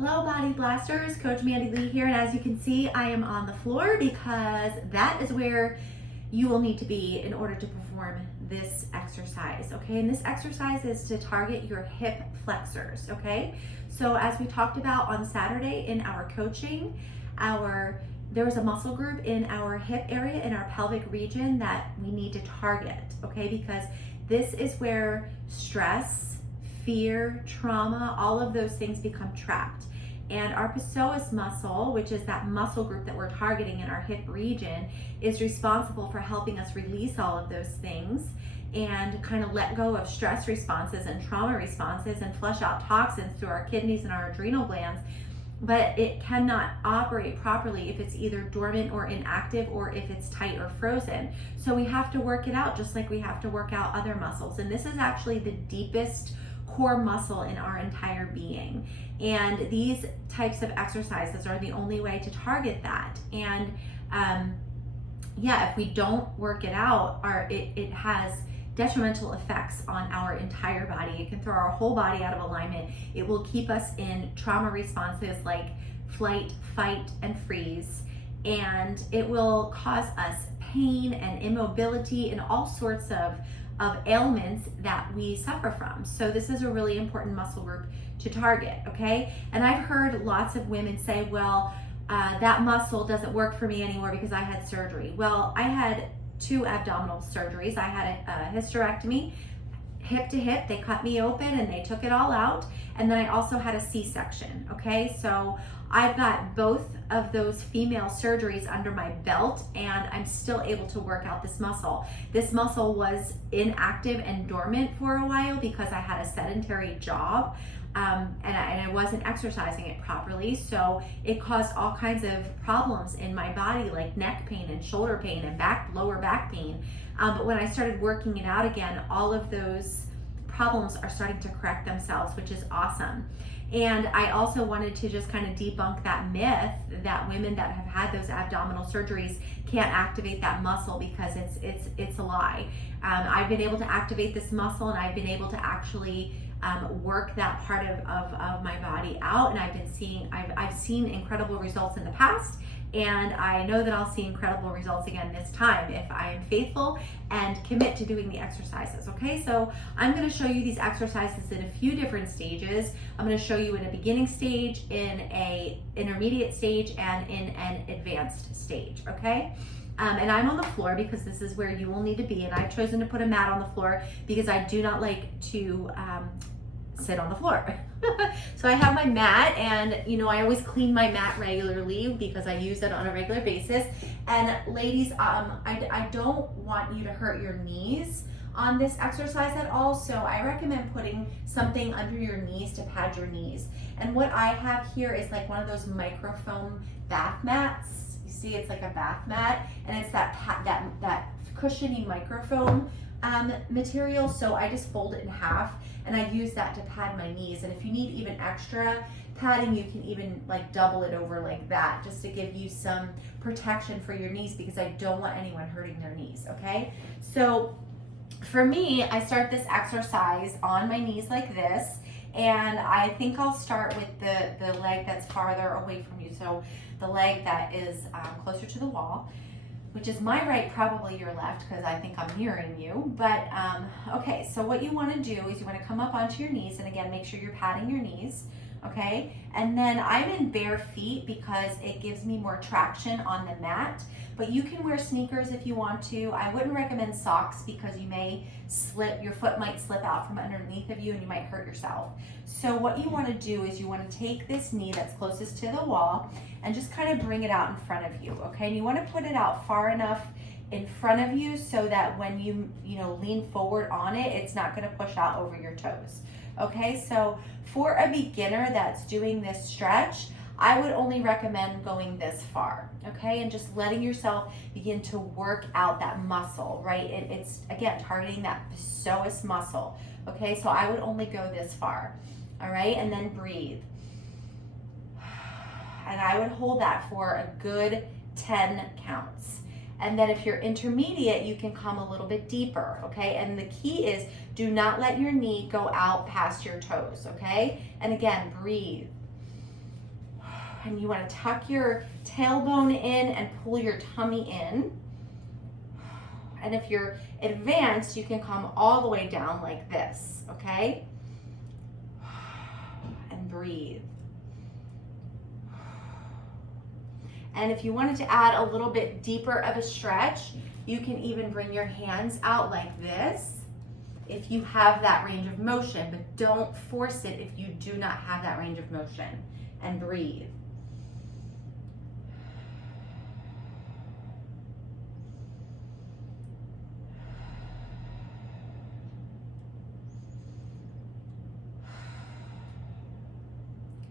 Hello Body Blasters, Coach Mandy Lee here, and as you can see, I am on the floor because that is where you will need to be in order to perform this exercise, okay? And this exercise is to target your hip flexors, okay? So as we talked about on Saturday in our coaching, there is a muscle group in our hip area, in our pelvic region that we need to target, okay? Because this is where stress, fear, trauma, all of those things become trapped. And our psoas muscle, which is that muscle group that we're targeting in our hip region, is responsible for helping us release all of those things and kind of let go of stress responses and trauma responses and flush out toxins through our kidneys and our adrenal glands. But it cannot operate properly if it's either dormant or inactive, or if it's tight or frozen. So we have to work it out just like we have to work out other muscles. And this is actually the deepest core muscle in our entire being. And these types of exercises are the only way to target that. And if we don't work it out, it has detrimental effects on our entire body. It can throw our whole body out of alignment. It will keep us in trauma responses like flight, fight, and freeze. And it will cause us pain and immobility and all sorts of ailments that we suffer from. So this is a really important muscle group to target, okay? And I've heard lots of women say, well, that muscle doesn't work for me anymore because I had surgery. Well, I had 2 abdominal surgeries. I had a hysterectomy, hip to hip. They cut me open and they took it all out. And then I also had a C-section, okay? So I've got both of those female surgeries under my belt, and I'm still able to work out this muscle. This muscle was inactive and dormant for a while because I had a sedentary job, and I wasn't exercising it properly. So it caused all kinds of problems in my body, like neck pain and shoulder pain and lower back pain. But when I started working it out again, all of those problems are starting to correct themselves, which is awesome. And I also wanted to just kind of debunk that myth that women that have had those abdominal surgeries can't activate that muscle, because it's a lie. I've been able to activate this muscle, and I've been able to actually work that part of my body out, and I've seen incredible results in the past. And I know that I'll see incredible results again this time if I am faithful and commit to doing the exercises, okay? So I'm gonna show you these exercises in a few different stages. I'm gonna show you in a beginning stage, in a intermediate stage, and in an advanced stage, okay? And I'm on the floor because this is where you will need to be. And I've chosen to put a mat on the floor because I do not like to sit on the floor. So I have my mat, and I always clean my mat regularly because I use it on a regular basis. And ladies, I don't want you to hurt your knees on this exercise at all, so I recommend putting something under your knees to pad your knees. And what I have here is like one of those microfoam bath mats. You see, it's like a bath mat, and it's that cushiony microfoam material. So I just fold it in half, and I use that to pad my knees. And if you need even extra padding, you can even like double it over like that, just to give you some protection for your knees, because I don't want anyone hurting their knees, okay? So for me, I start this exercise on my knees like this, and I think I'll start with the leg that's farther away from you. So the leg that is closer to the wall, which is my right, probably your left, because I think I'm hearing you. But okay, so what you want to do is you want to come up onto your knees, and again, make sure you're padding your knees, okay? And then I'm in bare feet because it gives me more traction on the mat, but you can wear sneakers if you want to. I wouldn't recommend socks because you may slip, your foot might slip out from underneath of you and you might hurt yourself. So what you want to do is you want to take this knee that's closest to the wall and just kind of bring it out in front of you, okay? And you want to put it out far enough in front of you so that when you lean forward on it, it's not going to push out over your toes. Okay, so for a beginner that's doing this stretch, I would only recommend going this far, okay? And just letting yourself begin to work out that muscle, right? It's, again, targeting that psoas muscle, okay? So I would only go this far, all right? And then breathe. And I would hold that for a good 10 counts. And then if you're intermediate, you can come a little bit deeper, okay? And the key is, do not let your knee go out past your toes, okay? And again, breathe. and you want to tuck your tailbone in and pull your tummy in. And if you're advanced, you can come all the way down like this, okay? And breathe. And if you wanted to add a little bit deeper of a stretch, you can even bring your hands out like this if you have that range of motion, but don't force it if you do not have that range of motion. And breathe.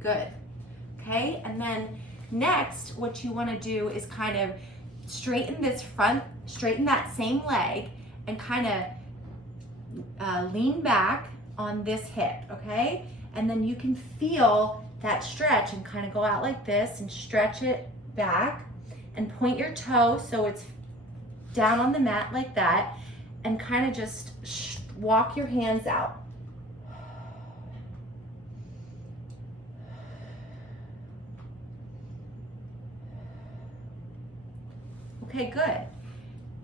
Good. Okay, and then next, what you want to do is kind of straighten this front, straighten that same leg, and kind of lean back on this hip, okay? And then you can feel that stretch and kind of go out like this and stretch it back and point your toe so it's down on the mat like that, and kind of just walk your hands out. Okay, good.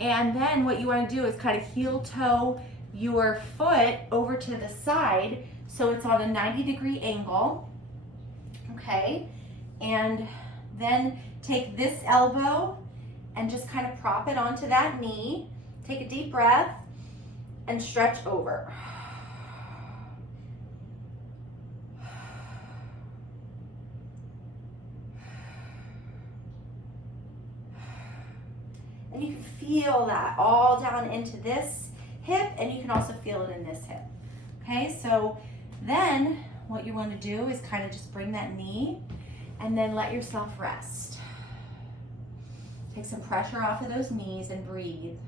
And then what you want to do is kind of heel toe your foot over to the side so it's on a 90-degree angle. Okay, and then take this elbow and just kind of prop it onto that knee. Take a deep breath and stretch over. And you can feel that all down into this hip, and you can also feel it in this hip. Okay, so then what you want to do is kind of just bring that knee and then let yourself rest. Take some pressure off of those knees and breathe.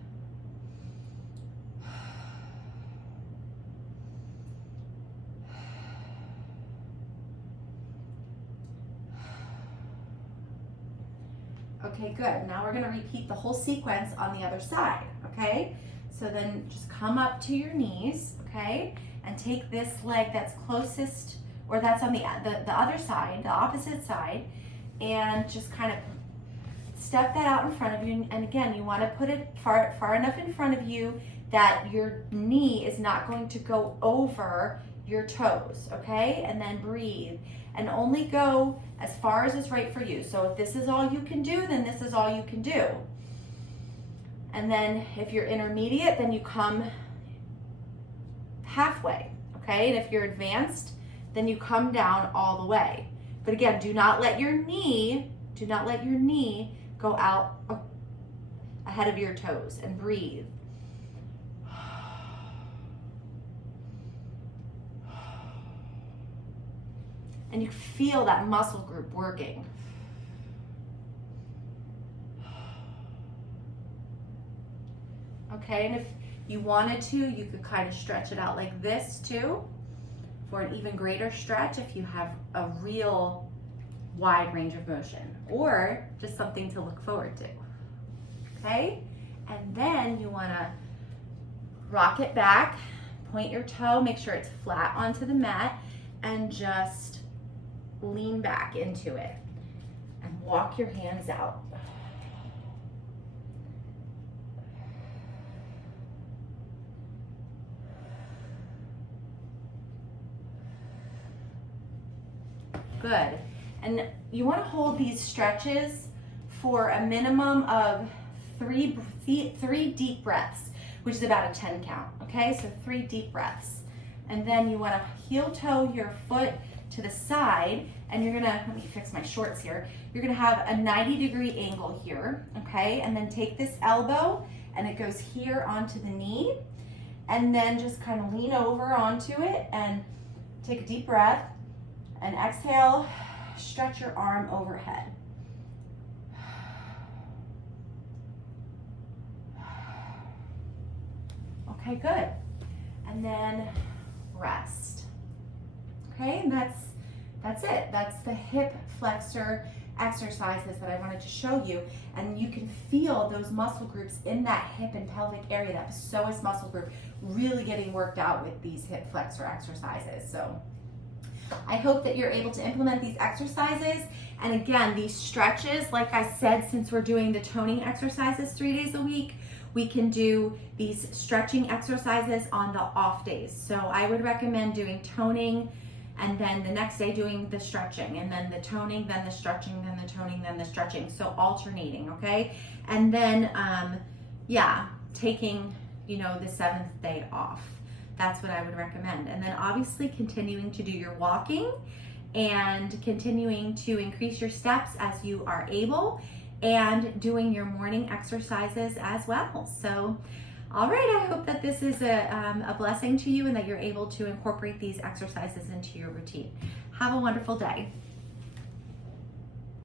Okay, good. Now we're going to repeat the whole sequence on the other side, okay? So then just come up to your knees, okay? And take this leg that's closest, or that's on the other side, the opposite side, and just kind of step that out in front of you. And again, you want to put it far enough in front of you that your knee is not going to go over your toes, okay? And then breathe. And only go as far as is right for you. So if this is all you can do, then this is all you can do. And then if you're intermediate, then you come halfway, okay? And if you're advanced, then you come down all the way. But again, do not let your knee go out ahead of your toes, and breathe. And you feel that muscle group working. Okay, and if you wanted to, you could kind of stretch it out like this too, for an even greater stretch if you have a real wide range of motion, or just something to look forward to. Okay, and then you want to rock it back, point your toe, make sure it's flat onto the mat, and just lean back into it and walk your hands out. Good. And you want to hold these stretches for a minimum of three deep breaths, which is about a 10 count. Okay, so 3 deep breaths. And then you want to heel toe your foot to the side, and you're gonna, let me fix my shorts here. You're gonna have a 90-degree angle here, okay? And then take this elbow, and it goes here onto the knee, and then just kind of lean over onto it and take a deep breath, and exhale, stretch your arm overhead. Okay, good. And then rest. Okay, and that's it. That's the hip flexor exercises that I wanted to show you. And you can feel those muscle groups in that hip and pelvic area, that psoas muscle group, really getting worked out with these hip flexor exercises. So I hope that you're able to implement these exercises And again, these stretches, like I said, since we're doing the toning exercises 3 days a week, we can do these stretching exercises on the off days. So I would recommend doing toning, and then the next day doing the stretching, and then the toning, then the stretching, then the toning, then the stretching. So alternating, okay? And then, taking, the 7th day off. That's what I would recommend. And then obviously continuing to do your walking and continuing to increase your steps as you are able, and doing your morning exercises as well. So, all right, I hope that this is a blessing to you and that you're able to incorporate these exercises into your routine. Have a wonderful day.